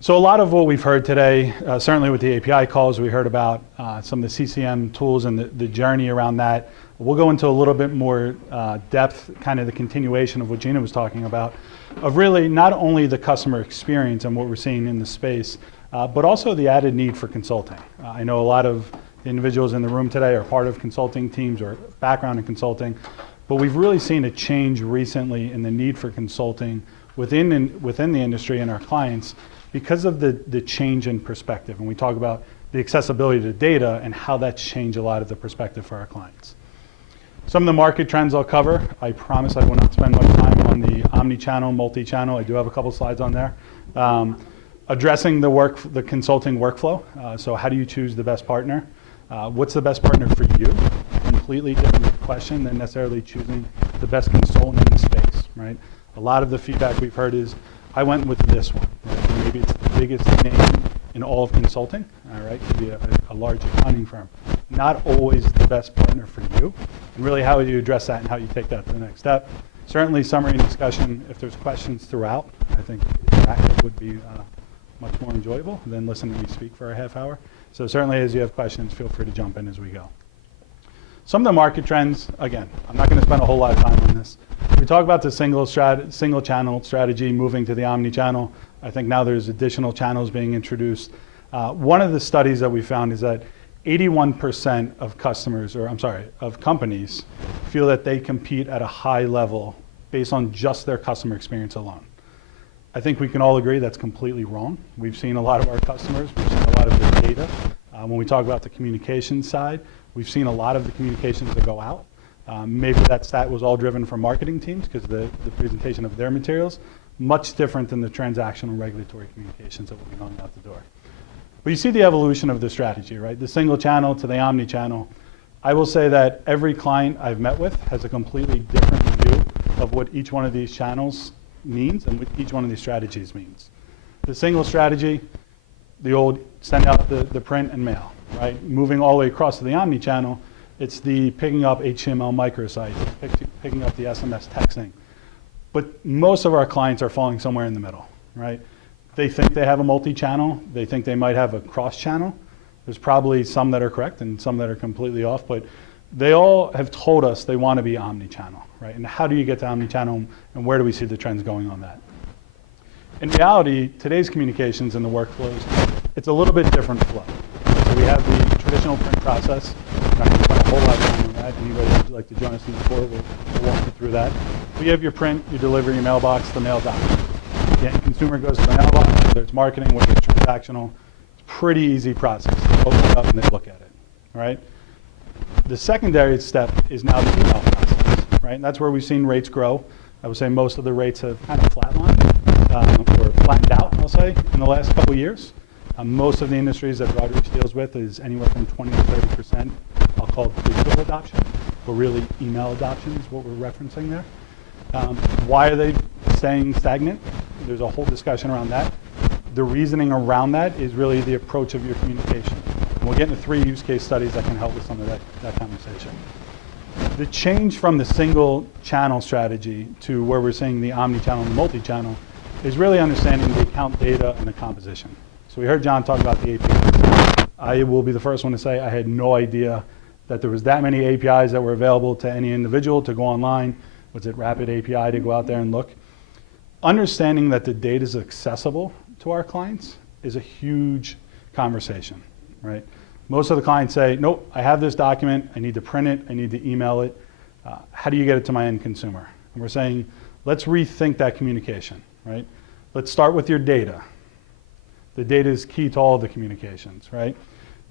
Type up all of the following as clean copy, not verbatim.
So a lot of what we've heard today, certainly with the API calls, we heard about some of the CCM tools and the journey around that. We'll go into a little bit more depth, kind of the continuation of what Gina was talking about, of really not only the customer experience and what we're seeing in the space, but also the added need for consulting. I know a lot of individuals in the room today are part of consulting teams or background in consulting, but we've really seen a change recently in the need for consulting within the industry and our clients because of the change in perspective. And we talk about the accessibility to data and how that's changed a lot of the perspective for our clients. Some of the market trends I'll cover. I promise I will not spend much time on the omni-channel, multi-channel. I do have a couple slides on there. Addressing the consulting workflow. So how do you choose the best partner? What's the best partner for you? Completely different question than necessarily choosing the best consultant in the space, right? A lot of the feedback we've heard is, I went with this one. Right? Maybe it's the biggest name in all of consulting, all right? Could be a large accounting firm. Not always the best partner for you. And really, how you address that and how you take that to the next step. Certainly, summary and discussion, if there's questions throughout, I think interactive would be much more enjoyable than listening to me speak for a half hour. So certainly, as you have questions, feel free to jump in as we go. Some of the market trends, again, I'm not going to spend a whole lot of time on this. We talk about the single channel strategy moving to the omni-channel. I think now there's additional channels being introduced. One of the studies that we found is that 81% of companies feel that they compete at a high level based on just their customer experience alone. I think we can all agree that's completely wrong. We've seen a lot of our customers, we've seen a lot of their data. When we talk about the communication side, we've seen a lot of the communications that go out. Maybe that stat was all driven from marketing teams because the presentation of their materials, much different than the transactional regulatory communications that will be going out the door. But you see the evolution of the strategy, right? The single channel to the omni-channel. I will say that every client I've met with has a completely different view of what each one of these channels means and what each one of these strategies means. The single strategy, the old send out the print and mail, right? Moving all the way across to the omni-channel, it's the picking up HTML microsites, picking up the SMS texting. But most of our clients are falling somewhere in the middle, right? They think they have a multi-channel. They think they might have a cross-channel. There's probably some that are correct and some that are completely off, but they all have told us they want to be omni-channel, right? And how do you get to omni-channel and where do we see the trends going on that? In reality, today's communications and the workflows, it's a little bit different flow. So we have the traditional print process. I'm not going to spend a whole lot of time on that. Anybody who'd like to join us in the floor, we'll walk you through that. We have your print, your delivery, your mailbox, the mail document. The end consumer goes to the mailbox, whether it's marketing, whether it's transactional. It's a pretty easy process. They open it up and they look at it, all right? The secondary step is now the email process, right? And that's where we've seen rates grow. I would say most of the rates have kind of flatlined or flattened out, I'll say, in the last couple of years. Most of the industries that Broadridge deals with is anywhere from 20 to 30%. I'll call it digital adoption, but really email adoption is what we're referencing there. Why are they staying stagnant? There's a whole discussion around that. The reasoning around that is really the approach of your communication. And we'll get into 3 use case studies that can help with some of that conversation. The change from the single channel strategy to where we're seeing the omni-channel and multi-channel is really understanding the account data and the composition. So we heard John talk about the APIs. I will be the first one to say I had no idea that there was that many APIs that were available to any individual to go online. Was it Rapid API to go out there and look? Understanding that the data is accessible to our clients is a huge conversation, right? Most of the clients say, nope, I have this document, I need to print it, I need to email it. How do you get it to my end consumer? And we're saying, let's rethink that communication, right? Let's start with your data. The data is key to all the communications, right?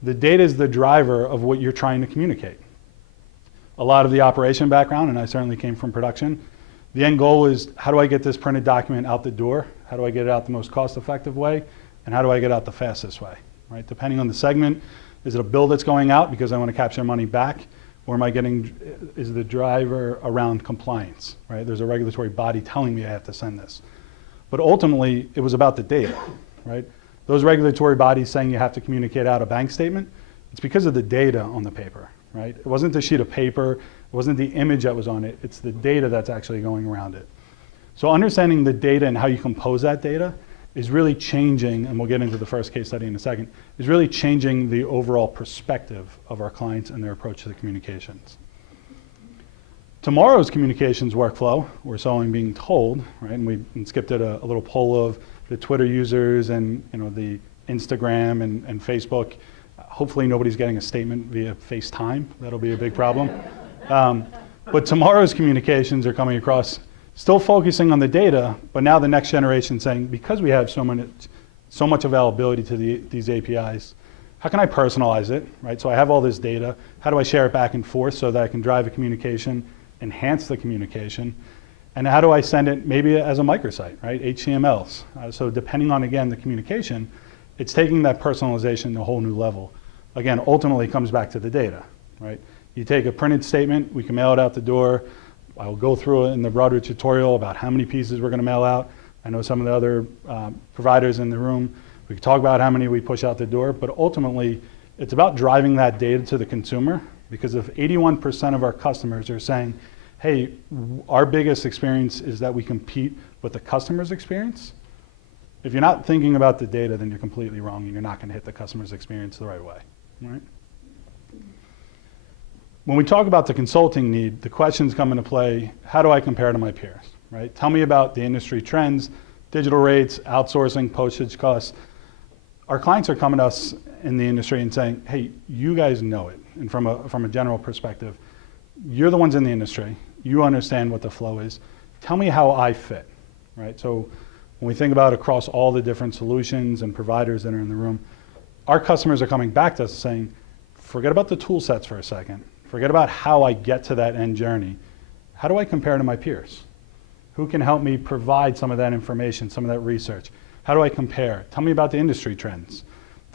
The data is the driver of what you're trying to communicate. A lot of the operation background, and I certainly came from production, the end goal is how do I get this printed document out the door? How do I get it out the most cost-effective way? And how do I get it out the fastest way, right? Depending on the segment, is it a bill that's going out because I want to capture money back? Or am I is the driver around compliance, right? There's a regulatory body telling me I have to send this. But ultimately, it was about the data, right? Those regulatory bodies saying you have to communicate out a bank statement, it's because of the data on the paper, right? It wasn't the sheet of paper, it wasn't the image that was on it, it's the data that's actually going around it. So understanding the data and how you compose that data is really changing, and we'll get into the first case study in a second, is really changing the overall perspective of our clients and their approach to the communications. Tomorrow's communications workflow, we're so I'm being told, right? And we skipped it a little poll of the Twitter users and the Instagram and Facebook. Hopefully nobody's getting a statement via FaceTime. That'll be a big problem. But tomorrow's communications are coming across still focusing on the data, but now the next generation saying, because we have so much availability to these APIs, how can I personalize it, right? So I have all this data. How do I share it back and forth so that I can drive a communication, enhance the communication, and how do I send it maybe as a microsite, right? HTMLs. So depending on, again, the communication, it's taking that personalization to a whole new level. Again, ultimately it comes back to the data, right? You take a printed statement, we can mail it out the door. I'll go through it in the Broadridge tutorial about how many pieces we're going to mail out. I know some of the other providers in the room. We can talk about how many we push out the door, but ultimately it's about driving that data to the consumer, because if 81% of our customers are saying, hey, our biggest experience is that we compete with the customer's experience, if you're not thinking about the data, then you're completely wrong and you're not going to hit the customer's experience the right way, right? When we talk about the consulting need, the questions come into play, how do I compare to my peers, right? Tell me about the industry trends, digital rates, outsourcing, postage costs. Our clients are coming to us in the industry and saying, hey, you guys know it. And from a general perspective, you're the ones in the industry, you understand what the flow is. Tell me how I fit, right? So when we think about across all the different solutions and providers that are in the room, our customers are coming back to us saying, forget about the tool sets for a second. Forget about how I get to that end journey. How do I compare to my peers? Who can help me provide some of that information, some of that research? How do I compare? Tell me about the industry trends.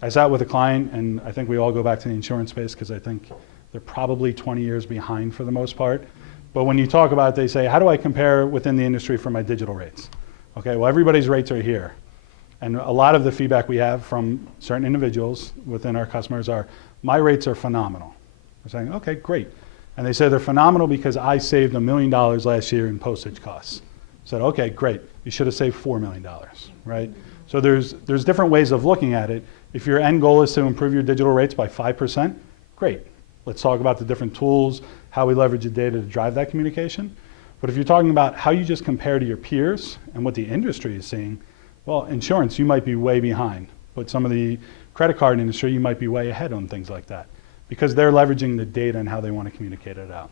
I sat with a client, and I think we all go back to the insurance space because I think they're probably 20 years behind for the most part. But when you talk about it, they say, how do I compare within the industry for my digital rates? Okay, well, everybody's rates are here. And a lot of the feedback we have from certain individuals within our customers are, my rates are phenomenal. We're saying, okay, great. And they say they're phenomenal because I saved $1 million last year in postage costs. I said, okay, great. You should have saved $4 million, right? So there's different ways of looking at it. If your end goal is to improve your digital rates by 5%, great. Let's talk about the different tools, how we leverage the data to drive that communication. But if you're talking about how you just compare to your peers and what the industry is seeing, well, insurance, you might be way behind. But some of the credit card industry, you might be way ahead on things like that, because they're leveraging the data and how they want to communicate it out.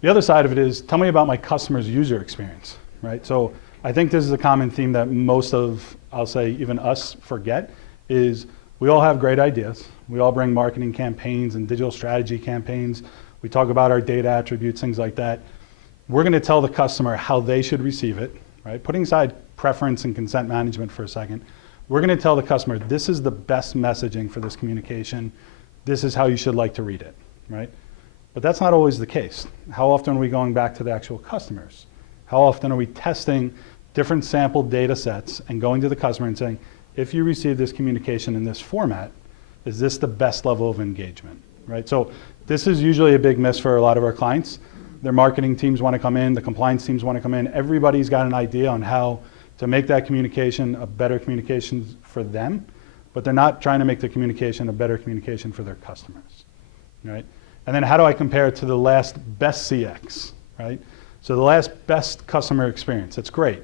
The other side of it is, tell me about my customer's user experience, right? So I think this is a common theme that most of, I'll say even us forget, is we all have great ideas. We all bring marketing campaigns and digital strategy campaigns. We talk about our data attributes, things like that. We're going to tell the customer how they should receive it, right? Putting aside preference and consent management for a second, we're going to tell the customer, this is the best messaging for this communication. This is how you should like to read it, right? But that's not always the case. How often are we going back to the actual customers? How often are we testing different sample data sets and going to the customer and saying, if you receive this communication in this format, is this the best level of engagement, right? So this is usually a big miss for a lot of our clients. Their marketing teams want to come in, the compliance teams want to come in. Everybody's got an idea on how to make that communication a better communication for them, but they're not trying to make the communication a better communication for their customers, right? And then how do I compare it to the last best CX, right? So the last best customer experience, that's great.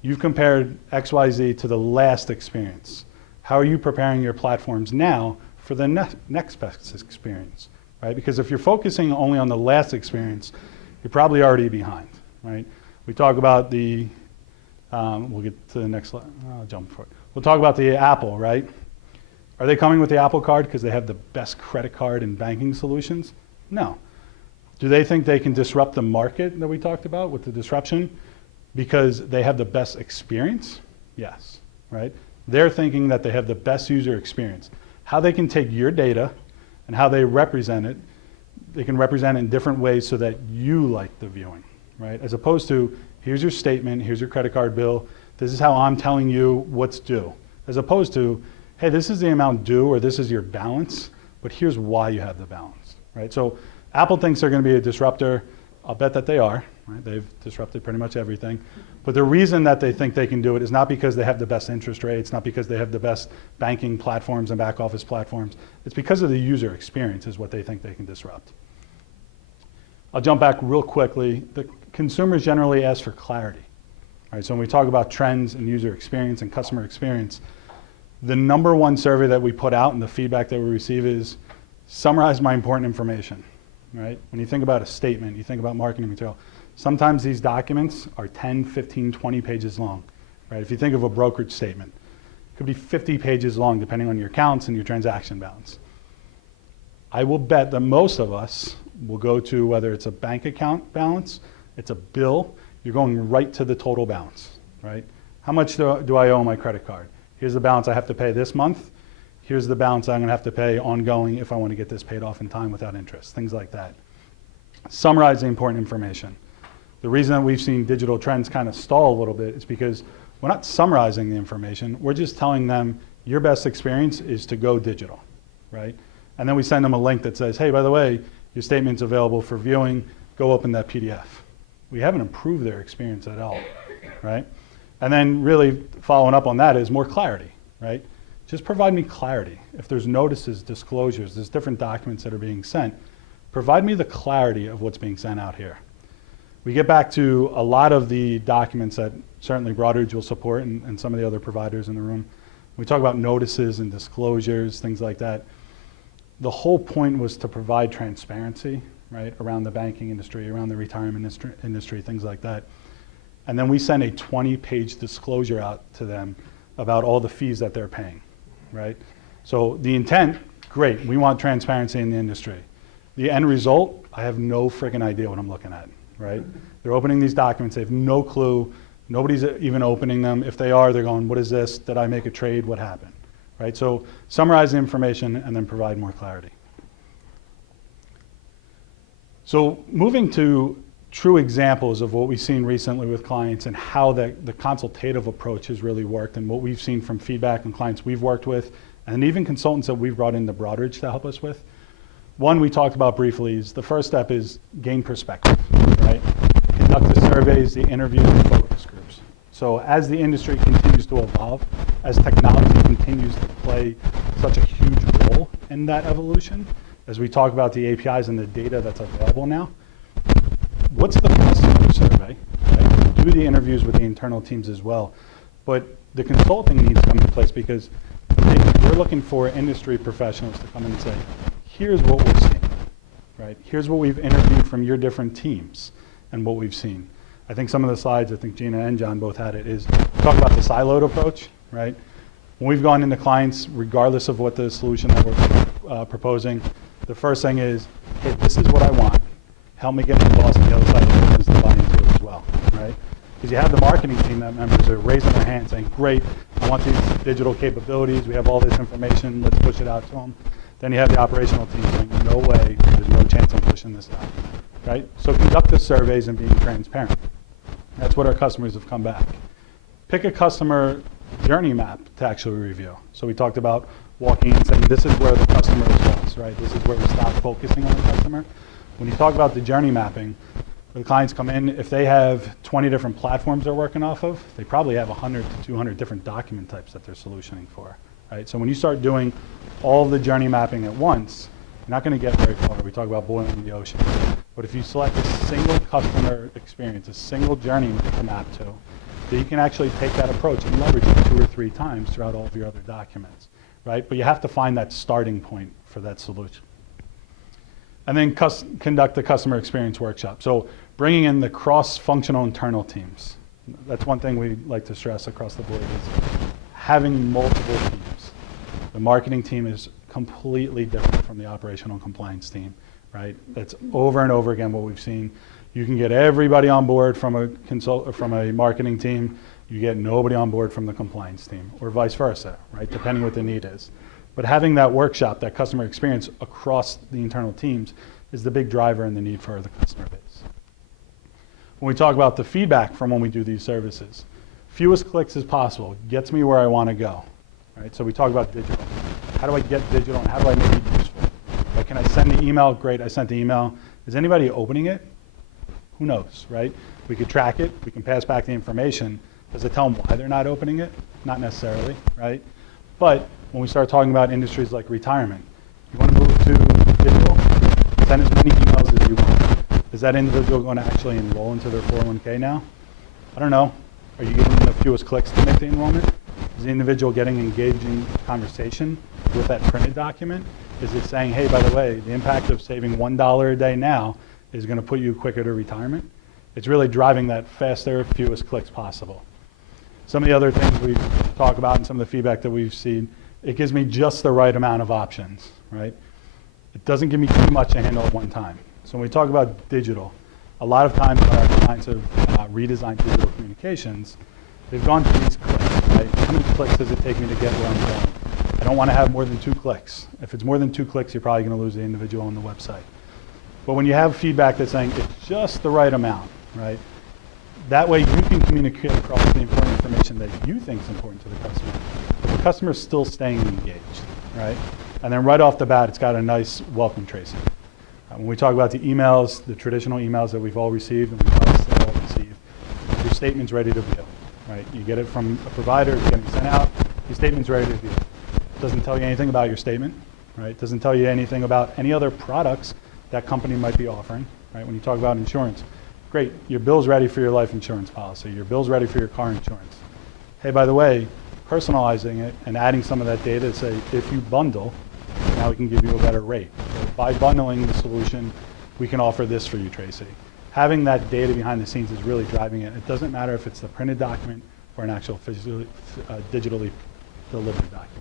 You've compared XYZ to the last experience. How are you preparing your platforms now for the next best experience, right? Because if you're focusing only on the last experience, you're probably already behind, right? We talk about the, we'll get to the next slide, I'll jump for it. We'll talk about the Apple, right? Are they coming with the Apple card because they have the best credit card and banking solutions? No. Do they think they can disrupt the market that we talked about with the disruption because they have the best experience? Yes, right? They're thinking that they have the best user experience. How they can take your data and how they represent it, they can represent it in different ways so that you like the viewing, right? As opposed to, here's your statement, here's your credit card bill, this is how I'm telling you what's due. As opposed to, hey, this is the amount due or this is your balance, but here's why you have the balance, right? So Apple thinks they're going to be a disruptor. I'll bet that they are, right? They've disrupted pretty much everything. But the reason that they think they can do it is not because they have the best interest rates, not because they have the best banking platforms and back office platforms. It's because of the user experience is what they think they can disrupt. I'll jump back real quickly. The consumers generally ask for clarity. Right, so when we talk about trends and user experience and customer experience, the number one survey that we put out and the feedback that we receive is summarize my important information. Right? When you think about a statement, you think about marketing material, sometimes these documents are 10, 15, 20 pages long. Right? If you think of a brokerage statement, it could be 50 pages long depending on your accounts and your transaction balance. I will bet that most of us will go to whether it's a bank account balance, it's a bill, you're going right to the total balance, right? How much do I owe on my credit card? Here's the balance I have to pay this month. Here's the balance I'm gonna have to pay ongoing if I wanna get this paid off in time without interest, things like that. Summarize the important information. The reason that we've seen digital trends kind of stall a little bit is because we're not summarizing the information, we're just telling them your best experience is to go digital, right? And then we send them a link that says, hey, by the way, your statement's available for viewing, go open that PDF. We haven't improved their experience at all, right? And then really following up on that is more clarity, right? Just provide me clarity. If there's notices, disclosures, there's different documents that are being sent, provide me the clarity of what's being sent out here. We get back to a lot of the documents that certainly Broadridge will support and some of the other providers in the room. We talk about notices and disclosures, things like that. The whole point was to provide transparency, right, around the banking industry, around the retirement industry, things like that. And then we send a 20-page disclosure out to them about all the fees that they're paying, right? So the intent, great, we want transparency in the industry. The end result, I have no freaking idea what I'm looking at, right? They're opening these documents, they have no clue, nobody's even opening them. If they are, they're going, what is this? Did I make a trade? What happened? Right? So summarize the information and then provide more clarity. So moving to true examples of what we've seen recently with clients and how the consultative approach has really worked and what we've seen from feedback and clients we've worked with and even consultants that we've brought into Broadridge to help us with. One we talked about briefly is the first step is gain perspective, right? Conduct the surveys, the interviews, and focus groups. So as the industry continues to evolve, as technology continues to play such a huge role in that evolution, as we talk about the APIs and the data that's available now, what's the customer survey? Right? Do the interviews with the internal teams as well. But the consulting needs to come into place because we're looking for industry professionals to come in and say, here's what we're seeing, right? Here's what we've interviewed from your different teams and what we've seen. I think some of the slides, I think Gina and John both had it, is talk about the siloed approach, right? When we've gone into clients, regardless of what the solution that we're proposing, the first thing is, hey, this is what I want. Help me get my boss on the other side of the business to buy into it as well, right? Because you have the marketing team that members are raising their hands saying, great, I want these digital capabilities, we have all this information, let's push it out to them. Then you have the operational team saying, no way, there's no chance I'm pushing this out, right? So conduct the surveys and being transparent. That's what our customers have come back. Pick a customer journey map to actually review. So we talked about walking in and saying, this is where the customer is lost, right? This is where we stop focusing on the customer. When you talk about the journey mapping, the clients come in, if they have 20 different platforms they're working off of, they probably have 100 to 200 different document types that they're solutioning for, right? So when you start doing all of the journey mapping at once, you're not going to get very far. We talk about boiling the ocean. But if you select a single customer experience, a single journey to map to, then you can actually take that approach and leverage it 2 or 3 times throughout all of your other documents, right? But you have to find that starting point for that solution. And then conduct the customer experience workshop. So bringing in the cross-functional internal teams. That's one thing we like to stress across the board is having multiple teams. The marketing team is completely different from the operational compliance team, right? That's over and over again what we've seen. You can get everybody on board from a marketing team. You get nobody on board from the compliance team, or vice versa, right? Depending what the need is. But having that workshop, that customer experience across the internal teams is the big driver and the need for the customer base. When we talk about the feedback from when we do these services, fewest clicks as possible gets me where I want to go, right? So we talk about digital. How do I get digital and how do I make it useful? Like, can I send the email? Great, I sent the email. Is anybody opening it? Who knows, right? We could track it, we can pass back the information. Does it tell them why they're not opening it? Not necessarily, right? But when we start talking about industries like retirement, you want to move to digital, send as many emails as you want. Is that individual going to actually enroll into their 401k now? I don't know. Are you giving them the fewest clicks to make the enrollment? Is the individual getting engaging conversation with that printed document? Is it saying, hey, by the way, the impact of saving $1 a day now is going to put you quicker to retirement? It's really driving that faster, fewest clicks possible. Some of the other things we talk about and some of the feedback that we've seen, it gives me just the right amount of options, right? It doesn't give me too much to handle at one time. So when we talk about digital, a lot of times when our clients have redesigned digital communications, they've gone to these clicks, right? How many clicks does it take me to get where I'm going? I don't want to have more than 2 clicks. If it's more than 2 clicks, you're probably going to lose the individual on the website. But when you have feedback that's saying it's just the right amount, right? That way you can communicate across the important information that you think is important to the customer. But the customer's still staying engaged, right? And then right off the bat, it's got a nice welcome tracing. When we talk about the emails, the traditional emails that we've all received and we all receive, your statement's ready to view, right? You get it from a provider, it's getting sent out, your statement's ready to view. It doesn't tell you anything about your statement, right? It doesn't tell you anything about any other products that company might be offering, right? When you talk about insurance, great, your bill's ready for your life insurance policy, your bill's ready for your car insurance. Hey, by the way, personalizing it and adding some of that data to say, if you bundle, now we can give you a better rate. So by bundling the solution, we can offer this for you, Tracy. Having that data behind the scenes is really driving it. It doesn't matter if it's the printed document or an actual digitally delivered document.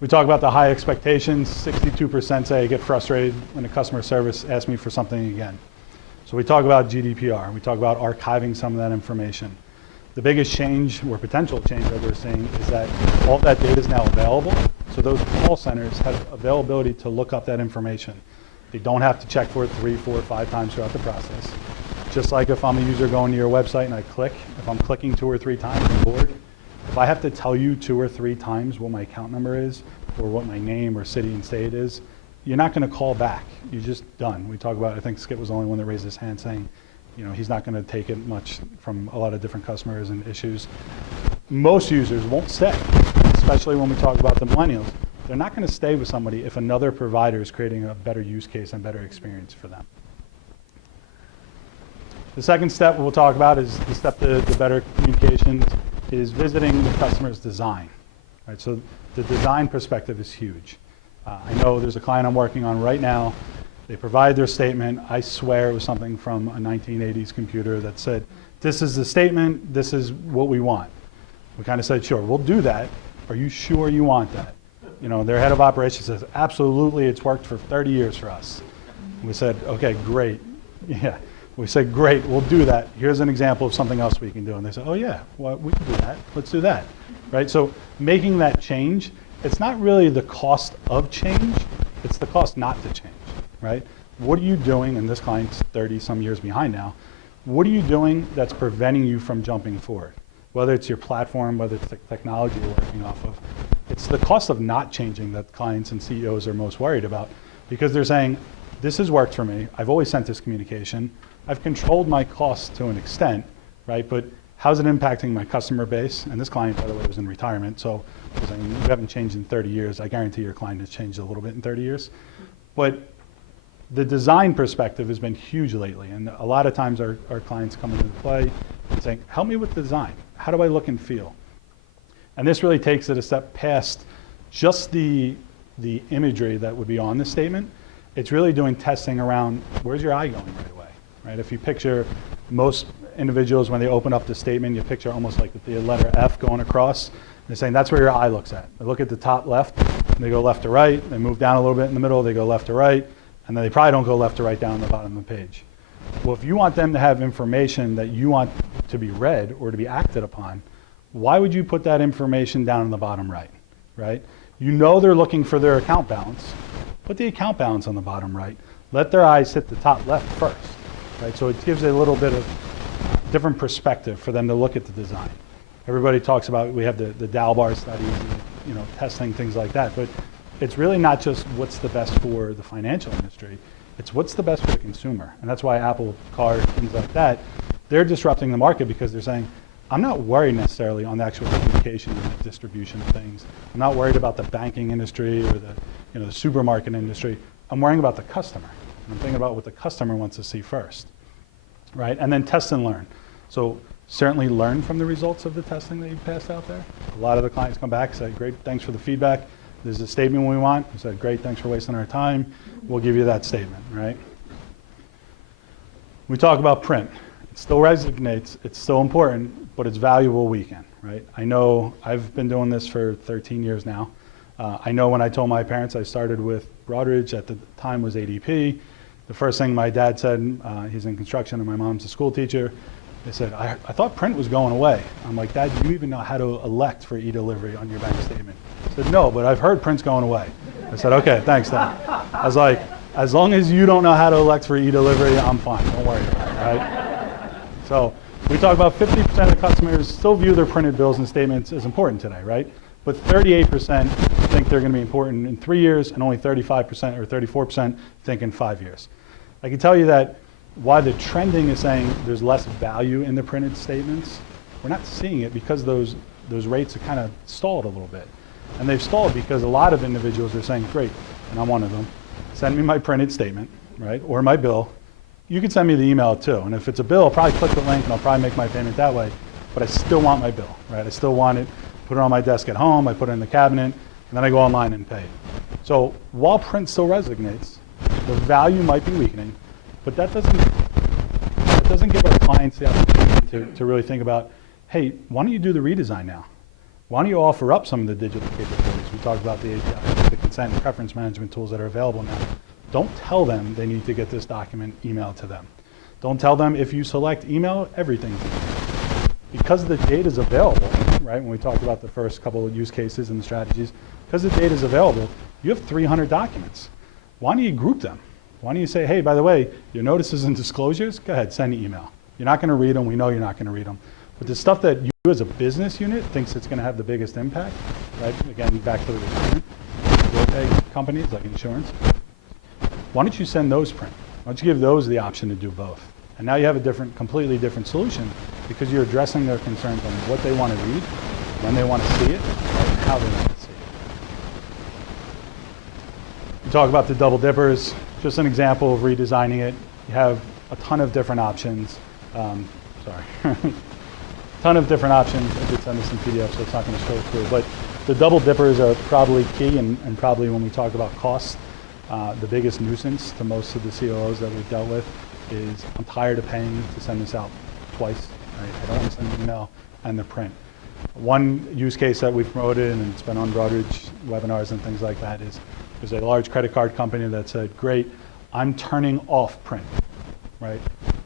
We talk about the high expectations. 62% say I get frustrated when the customer service asks me for something again. So we talk about GDPR. We talk about archiving some of that information. The biggest change or potential change that we're seeing is that all that data is now available. So those call centers have availability to look up that information. They don't have to check for it 3, 4, 5 times throughout the process. Just like if I'm a user going to your website and I click, if I'm clicking 2 or 3 times on board, if I have to tell you 2 or 3 times what my account number is or what my name or city and state is, you're not going to call back. You're just done. We talk about, I think Skip was the only one that raised his hand saying, you know, he's not going to take it much from a lot of different customers and issues. Most users won't stay, especially when we talk about the millennials. They're not going to stay with somebody if another provider is creating a better use case and better experience for them. The second step we'll talk about is the step to better communications is visiting the customer's design. Right? So the design perspective is huge. I know there's a client I'm working on right now. They provide their statement. I swear it was something from a 1980s computer that said, this is the statement, this is what we want. We kind of said, sure, we'll do that. Are you sure you want that? You know, their head of operations says, absolutely, it's worked for 30 years for us. And we said, okay, great. Yeah. We said, great, we'll do that. Here's an example of something else we can do. And they said, oh yeah, well, we can do that. Let's do that, right? So making that change, it's not really the cost of change, it's the cost not to change, right? What are you doing, and this client's 30 some years behind now, what are you doing that's preventing you from jumping forward? Whether it's your platform, whether it's the technology you're working off of. It's the cost of not changing that clients and CEOs are most worried about, because they're saying, this has worked for me, I've always sent this communication, I've controlled my costs to an extent, right? But how's it impacting my customer base? And this client, by the way, was in retirement, so I saying, you haven't changed in 30 years. I guarantee your client has changed a little bit in 30 years. But the design perspective has been huge lately, and a lot of times our clients come into play and saying, help me with the design. How do I look and feel? And this really takes it a step past just the imagery that would be on the statement. It's really doing testing around, where's your eye going right away? Right? If you picture most individuals when they open up the statement, you picture almost like the letter F going across. They're saying that's where your eye looks at. They look at the top left, and they go left to right, they move down a little bit in the middle, they go left to right, and then they probably don't go left to right down the bottom of the page. Well, if you want them to have information that you want to be read or to be acted upon, why would you put that information down in the bottom right, right? You know they're looking for their account balance. Put the account balance on the bottom right. Let their eyes hit the top left first. Right? So it gives a little bit of different perspective for them to look at the design. Everybody talks about, we have the Dalbar studies, and, you know, testing, things like that, but it's really not just what's the best for the financial industry. It's what's the best for the consumer. And that's why Apple Card, things like that, they're disrupting the market because they're saying, I'm not worried necessarily on the actual communication and the distribution of things. I'm not worried about the banking industry or the supermarket industry. I'm worrying about the customer. I'm thinking about what the customer wants to see first, right? And then test and learn. So certainly learn from the results of the testing that you've passed out there. A lot of the clients come back and say, great, thanks for the feedback. There's a statement we want. We said, great, thanks for wasting our time. We'll give you that statement, right? We talk about print. It still resonates, it's still important, but it's valuable weekend, right? I know I've been doing this for 13 years now. I know when I told my parents I started with Broadridge, at the time was ADP. The first thing my dad said, he's in construction and my mom's a school teacher, they said, I thought print was going away. I'm like, Dad, do you even know how to elect for e-delivery on your bank statement? He said, no, but I've heard print's going away. I said, okay, thanks, Dad. I was like, as long as you don't know how to elect for e-delivery, I'm fine, don't worry about it, right? So we talk about 50% of customers still view their printed bills and statements as important today, right? But 38% think they're going to be important in 3 years, and only 35% or 34% think in 5 years. I can tell you that why the trending is saying there's less value in the printed statements, we're not seeing it because those rates are kind of stalled a little bit. And they've stalled because a lot of individuals are saying, great, and I'm one of them, send me my printed statement, right, or my bill. You can send me the email too, and if it's a bill, I'll probably click the link and I'll probably make my payment that way, but I still want my bill, right? I still want it, put it on my desk at home, I put it in the cabinet, and then I go online and pay. So while print still resonates, the value might be weakening, but that doesn't give our clients the opportunity to really think about, hey, why don't you do the redesign now? Why don't you offer up some of the digital capabilities? We talked about the API, the consent and preference management tools that are available now. Don't tell them they need to get this document emailed to them. Don't tell them if you select email, everything's emailed. Because the data is available, right, when we talked about the first couple of use cases and the strategies, because the data is available, you have 300 documents. Why don't you group them? Why don't you say, hey, by the way, your notices and disclosures, go ahead, send an email. You're not going to read them. We know you're not going to read them. But the stuff that you as a business unit thinks it's going to have the biggest impact, right? Again, back to the retirement, bill pay companies like insurance. Why don't you send those print? Why don't you give those the option to do both? And now you have a completely different solution because you're addressing their concerns on what they want to read, when they want to see it, and how they want to see it. You talk about the double dippers. Just an example of redesigning it. You have a ton of different options. Ton of different options. I did send us some PDFs, so it's not going to show through. But the double dippers are probably key, and probably when we talk about costs, the biggest nuisance to most of the COOs that we've dealt with is I'm tired of paying to send this out twice. Right? I don't want to send an email and the print. One use case that we've promoted, and it's been on Broadridge webinars and things like that, is there's a large credit card company that said, great, I'm turning off print, right?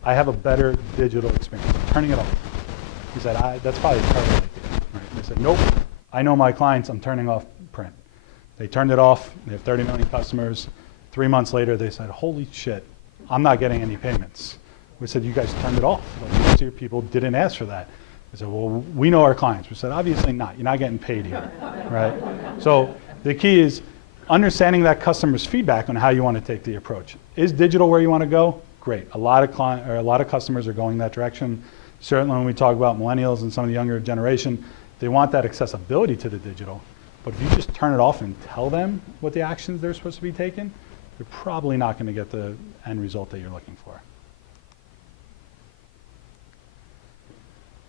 I have a better digital experience. I'm turning it off. He said, that's probably a terrible idea. Right? They said, nope, I know my clients, I'm turning off print. They turned it off. They have 30 million customers. 3 months later, they said, holy shit, I'm not getting any payments. We said, you guys turned it off. Like, most of your people didn't ask for that. They said, well, we know our clients. We said, obviously not. You're not getting paid here, right? So the key is understanding that customer's feedback on how you want to take the approach. Is digital where you want to go? Great. A lot of customers are going that direction. Certainly when we talk about millennials and some of the younger generation, they want that accessibility to the digital. But if you just turn it off and tell them what the actions they're supposed to be taking, you're probably not going to get the end result that you're looking for.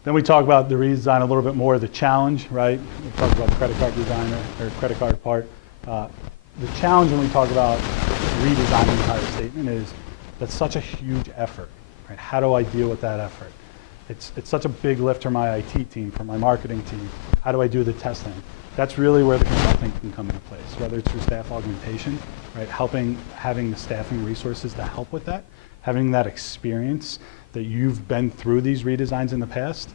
Then we talk about the redesign a little bit more, the challenge, right? We talk about credit card designer or credit card part. The challenge when we talk about redesigning the entire statement is that's such a huge effort, right? How do I deal with that effort? It's such a big lift for my IT team, for my marketing team. How do I do the testing? That's really where the consulting can come into place, whether it's through staff augmentation, right? Having the staffing resources to help with that, having that experience that you've been through these redesigns in the past.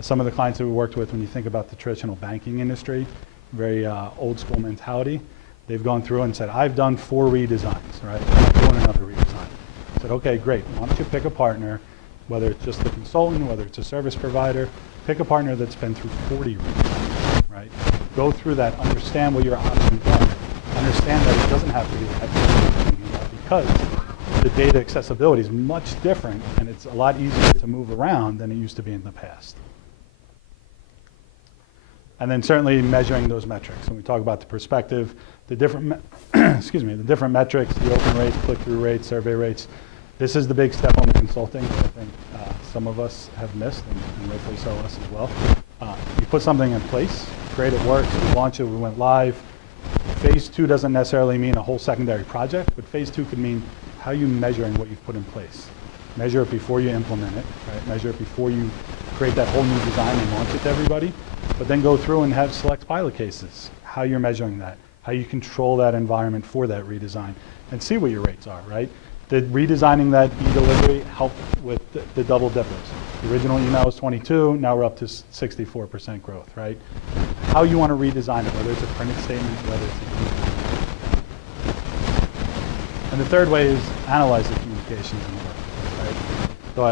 Some of the clients that we worked with, when you think about the traditional banking industry, very old school mentality, they've gone through and said, I've done 4 redesigns, right? I'm not doing another redesign. I said, okay, great. Why don't you pick a partner, whether it's just the consultant, whether it's a service provider, pick a partner that's been through 40 redesigns, right? Go through that, understand what your options are. Understand that it doesn't have to be everything you're thinking about, because the data accessibility is much different, and it's a lot easier to move around than it used to be in the past. And then certainly measuring those metrics. When we talk about the perspective, the different, the different metrics, the open rates, click-through rates, survey rates, this is the big step on the consulting that I think some of us have missed, and rightfully so, us as well. You put something in place, great, it works, we launched it, we went live. Phase 2 doesn't necessarily mean a whole secondary project, but phase 2 could mean how are you measuring what you've put in place. Measure it before you implement it, right? Measure it before you create that whole new design and launch it to everybody, but then go through and have select pilot cases, how you're measuring that, how you control that environment for that redesign, and see what your rates are, right? Did redesigning that e-delivery help with the double dippers? The original email was 22, now we're up to 64% growth, right? How you want to redesign it, whether it's a printed statement, whether it's a e-mail. And the third way is analyze the communications in the work, right? So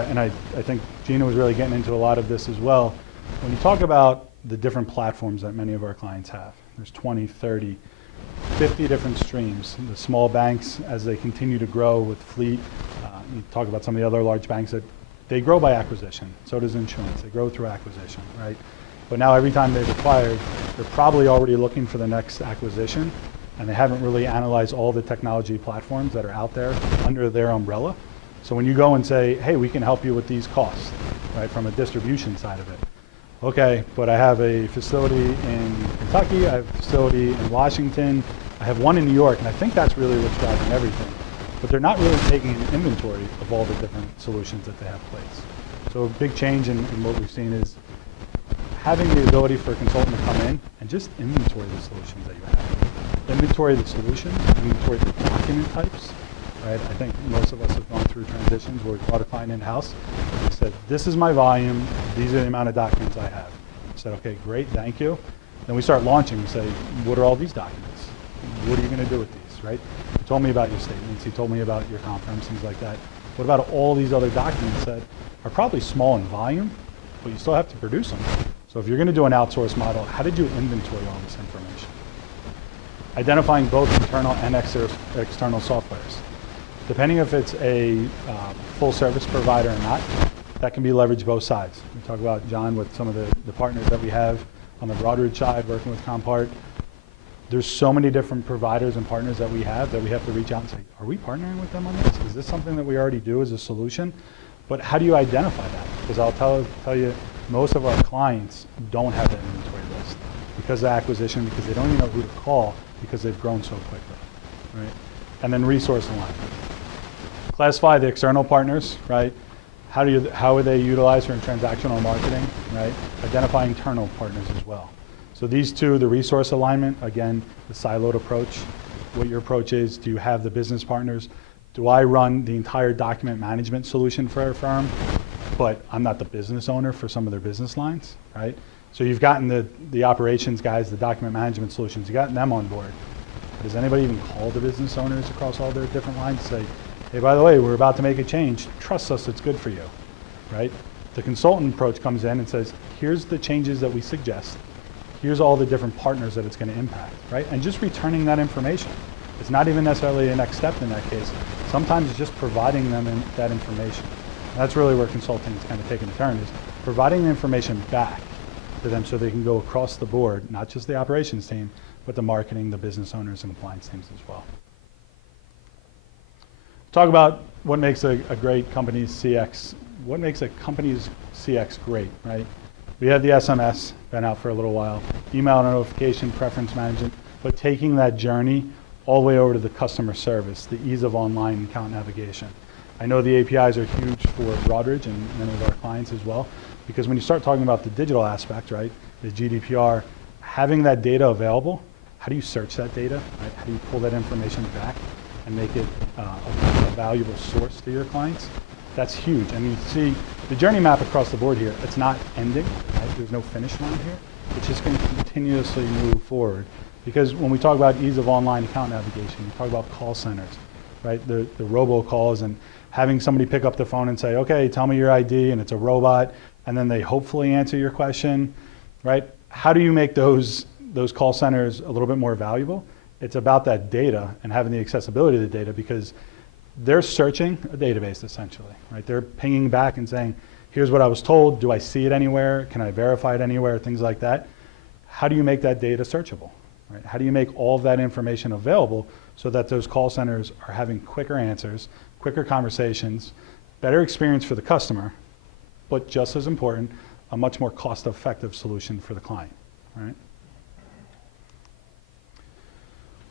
I think Gina was really getting into a lot of this as well. When you talk about the different platforms that many of our clients have, there's 20, 30, 50 different streams. The small banks, as they continue to grow with fleet, you talk about some of the other large banks that they grow by acquisition. So does insurance. They grow through acquisition, right? But now every time they've acquired, they're probably already looking for the next acquisition, and they haven't really analyzed all the technology platforms that are out there under their umbrella. So when you go and say, hey, we can help you with these costs, right, from a distribution side of it. Okay, but I have a facility in Kentucky, I have a facility in Washington, I have one in New York, and I think that's really what's driving everything. But they're not really taking an inventory of all the different solutions that they have placed. So a big change in what we've seen is having the ability for a consultant to come in and just inventory the solutions that you have. Inventory the solutions, inventory the document types, right? I think most of us have gone through transitions where we brought a client in-house and we said, this is my volume, these are the amount of documents I have. I said, okay, great, thank you. Then we start launching, we say, what are all these documents? What are you gonna do with these, right? You told me about your statements, you told me about your conference, things like that. What about all these other documents that are probably small in volume, but you still have to produce them? So if you're gonna do an outsource model, how did you inventory all this information? Identifying both internal and external softwares. Depending if it's a full service provider or not, that can be leveraged both sides. We talk about, John, with some of the partners that we have on the Broadridge side, working with Compart. There's so many different providers and partners that we have to reach out and say, are we partnering with them on this? Is this something that we already do as a solution? But how do you identify that? Because I'll tell you, most of our clients don't have that inventory list because of acquisition, because they don't even know who to call because they've grown so quickly, right? And then resource alignment. Classify the external partners, right? How are they utilized for transactional marketing, right? Identify internal partners as well. So these two, the resource alignment, again, the siloed approach, what your approach is, do you have the business partners? Do I run the entire document management solution for a firm, but I'm not the business owner for some of their business lines, right? So you've gotten the operations guys, the document management solutions, you've gotten them on board. Does anybody even call the business owners across all their different lines to say, hey, by the way, we're about to make a change, trust us, it's good for you, right? The consultant approach comes in and says, here's the changes that we suggest, here's all the different partners that it's going to impact, right? And just returning that information. It's not even necessarily a next step in that case. Sometimes it's just providing them that information. And that's really where consulting is kind of taking a turn, is providing the information back to them so they can go across the board, not just the operations team, but the marketing, the business owners, and compliance teams as well. Talk about what makes a great company's CX, what makes a company's CX great, right? We have the SMS, been out for a little while, email notification, preference management, but taking that journey all the way over to the customer service, the ease of online account navigation. I know the APIs are huge for Broadridge and many of our clients as well, because when you start talking about the digital aspect, right, the GDPR, having that data available, how do you search that data, right? How do you pull that information back and make it a valuable source to your clients? That's huge. And you see the journey map across the board here, it's not ending, right? There's no finish line here. It's just going to continuously move forward. Because when we talk about ease of online account navigation, we talk about call centers, right? The robocalls and having somebody pick up the phone and say, okay, tell me your ID, and it's a robot, and then they hopefully answer your question, right? How do you make those call centers a little bit more valuable? It's about that data and having the accessibility of the data, because they're searching a database essentially, right? They're pinging back and saying, here's what I was told, do I see it anywhere? Can I verify it anywhere? Things like that. How do you make that data searchable, right? How do you make all of that information available so that those call centers are having quicker answers, quicker conversations, better experience for the customer, but just as important, a much more cost-effective solution for the client, right?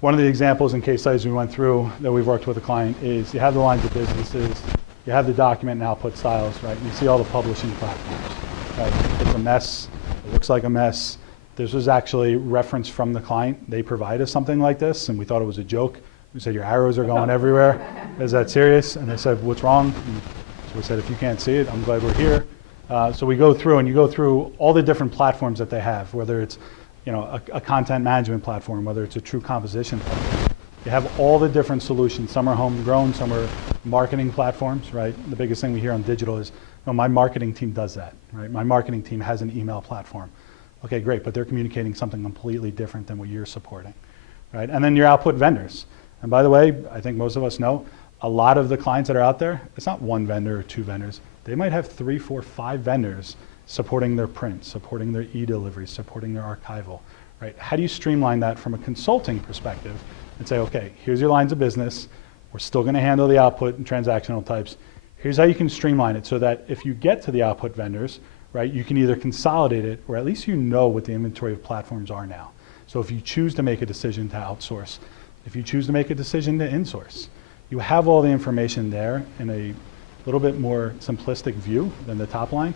One of the examples and case studies we went through that we've worked with a client is you have the lines of businesses, you have the document and output styles, right? And you see all the publishing platforms, right? It's a mess, it looks like a mess. This was actually reference from the client. They provided something like this and we thought it was a joke. We said, your arrows are going everywhere. Is that serious? And they said, what's wrong? And so we said, if you can't see it, I'm glad we're here. So we go through and you go through all the different platforms that they have, whether it's a content management platform, whether it's a true composition platform. You have all the different solutions. Some are homegrown, some are marketing platforms, right? The biggest thing we hear on digital is, no, my marketing team does that, right? My marketing team has an email platform. Okay, great, but they're communicating something completely different than what you're supporting, right? And then your output vendors. And by the way, I think most of us know, a lot of the clients that are out there, it's not one vendor or two vendors. They might have 3, 4, 5 vendors supporting their print, supporting their e-delivery, supporting their archival, right? How do you streamline that from a consulting perspective and say, okay, here's your lines of business. We're still gonna handle the output and transactional types. Here's how you can streamline it so that if you get to the output vendors, right, you can either consolidate it or at least you know what the inventory of platforms are now. So if you choose to make a decision to outsource, if you choose to make a decision to insource, you have all the information there in a little bit more simplistic view than the top line,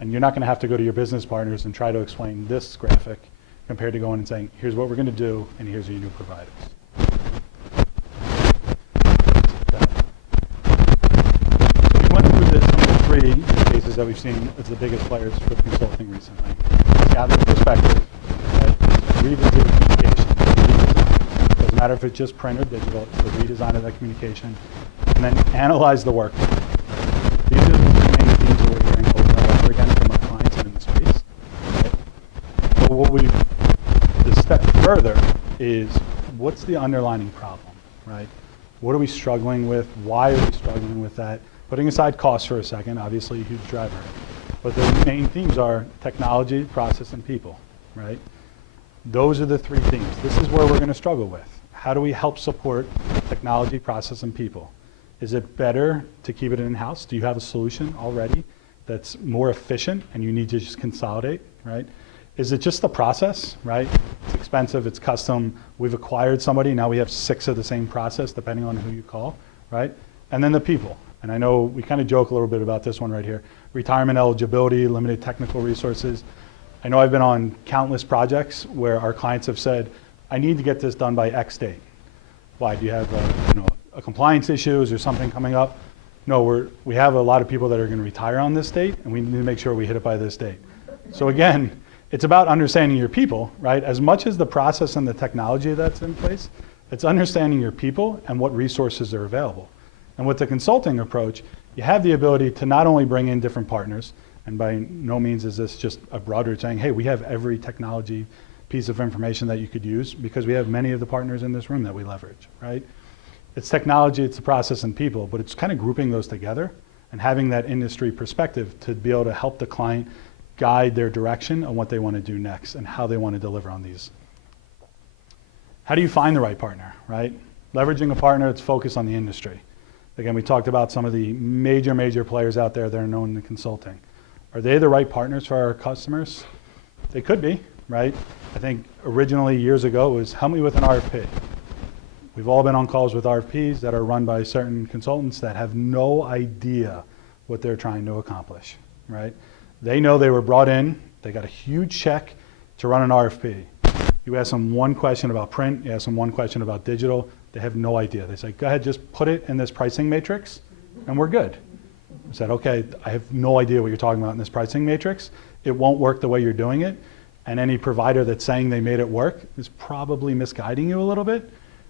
and you're not gonna have to go to your business partners and try to explain this graphic compared to going and saying, here's what we're gonna do, and here's your new providers. So we went through some of the 3 cases that we've seen as the biggest players for consulting recently. Gather perspective, right? Revisit communication, redesign. Doesn't matter if it's just print or digital, it's the redesign of that communication. And then analyze the work. These are the 3 main themes that we're hearing over and over again from our clients and in the space. Right? But what the step further is, what's the underlying problem, right? What are we struggling with? Why are we struggling with that? Putting aside costs for a second, obviously a huge driver. But the main themes are technology, process, and people, right? Those are the 3 themes. This is where we're gonna struggle with. How do we help support technology, process, and people? Is it better to keep it in-house? Do you have a solution already that's more efficient and you need to just consolidate, right? Is it just the process, right? It's expensive, it's custom. We've acquired somebody, now we have 6 of the same process, depending on who you call, right? And then the people. And I know we kind of joke a little bit about this one right here. Retirement eligibility, limited technical resources. I know I've been on countless projects where our clients have said, I need to get this done by X date. Why? Do you have a compliance issues or something coming up? No, we have a lot of people that are going to retire on this date, and we need to make sure we hit it by this date. So again, it's about understanding your people, right? As much as the process and the technology that's in place, it's understanding your people and what resources are available. And with the consulting approach, you have the ability to not only bring in different partners, and by no means is this just a Broadridge saying, hey, we have every technology piece of information that you could use, because we have many of the partners in this room that we leverage, right? It's technology, it's the process and people, but it's kind of grouping those together and having that industry perspective to be able to help the client guide their direction on what they want to do next and how they want to deliver on these. How do you find the right partner, right? Leveraging a partner that's focused on the industry. Again, we talked about some of the major players out there that are known in consulting. Are they the right partners for our customers? They could be, right? I think originally years ago it was, help me with an RFP. We've all been on calls with RFPs that are run by certain consultants that have no idea what they're trying to accomplish, right? They know they were brought in, they got a huge check to run an RFP. You ask them one question about print, you ask them one question about digital, they have no idea. They say, go ahead, just put it in this pricing matrix and we're good. I said, okay, I have no idea what you're talking about in this pricing matrix. It won't work the way you're doing it. And any provider that's saying they made it work is probably misguiding you a little bit,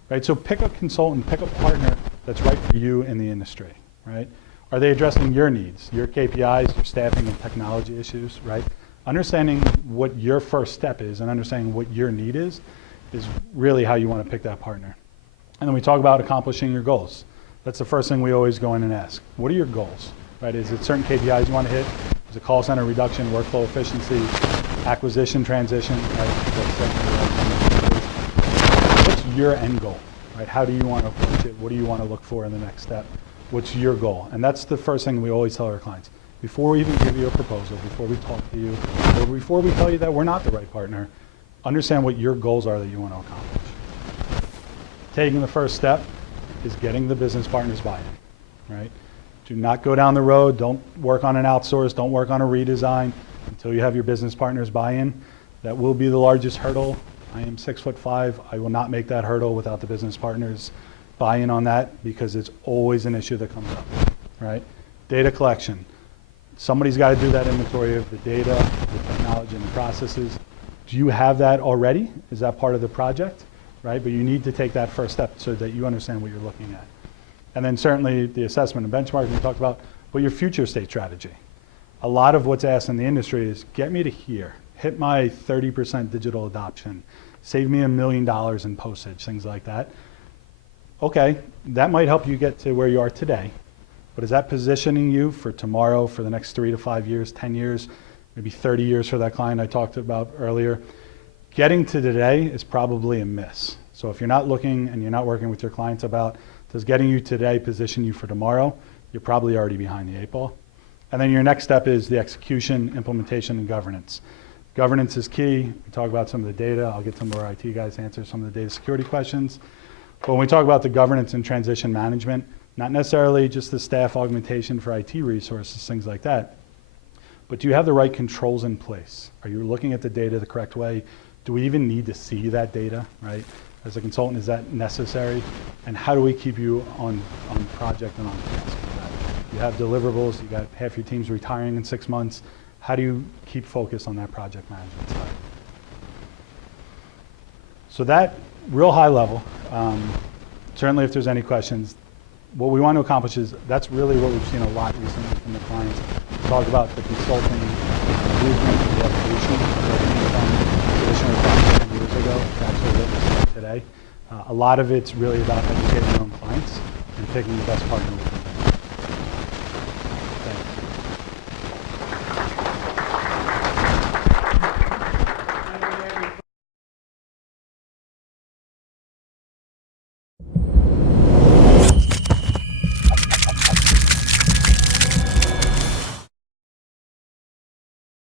right? So pick a consultant, pick a partner that's right for you in the industry, right? Are they addressing your needs, your KPIs, your staffing and technology issues, right? Understanding what your first step is and understanding what your need is really how you want to pick that partner. And then we talk about accomplishing your goals. That's the first thing we always go in and ask. What are your goals, right? Is it certain KPIs you want to hit? Is it call center reduction, workflow efficiency, acquisition transition, right? What's your end goal, right? How do you want to approach it? What do you want to look for in the next step? What's your goal? And that's the first thing we always tell our clients. Before we even give you a proposal, before we talk to you, or before we tell you that we're not the right partner, understand what your goals are that you want to accomplish. Taking the first step is getting the business partners buy-in, right? Do not go down the road. Don't work on an outsource. Don't work on a redesign until you have your business partners buy-in. That will be the largest hurdle. I am 6'5". I will not make that hurdle without the business partners buy-in on that, because it's always an issue that comes up, right? Data collection. Somebody's got to do that inventory of the data, the technology, and the processes. Do you have that already? Is that part of the project, right? But you need to take that first step so that you understand what you're looking at. And then certainly the assessment and benchmarking we talked about, but your future state strategy. A lot of what's asked in the industry is, get me to here, hit my 30% digital adoption, save me $1 million in postage, things like that. Okay, that might help you get to where you are today, but is that positioning you for tomorrow, for the next 3 to 5 years, 10 years, maybe 30 years for that client I talked about earlier? Getting to today is probably a miss. So if you're not looking and you're not working with your clients about, does getting you today position you for tomorrow, you're probably already behind the 8 ball. And then your next step is the execution, implementation, and governance. Governance is key. We talk about some of the data. I'll get some of our IT guys to answer some of the data security questions. But when we talk about the governance and transition management, not necessarily just the staff augmentation for IT resources, things like that, but do you have the right controls in place? Are you looking at the data the correct way? Do we even need to see that data, right? As a consultant, is that necessary? And how do we keep you on project and on task with that? You have deliverables, you got half your team's retiring in 6 months. How do you keep focus on that project management side? So that, real high level, certainly if there's any questions, what we want to accomplish is, that's really what we've seen a lot recently from the clients. Talk about the consulting movement, the evolution from traditional practice 10 years ago to actually what we're seeing today. A lot of it's really about educating your own clients and picking the best partner with them.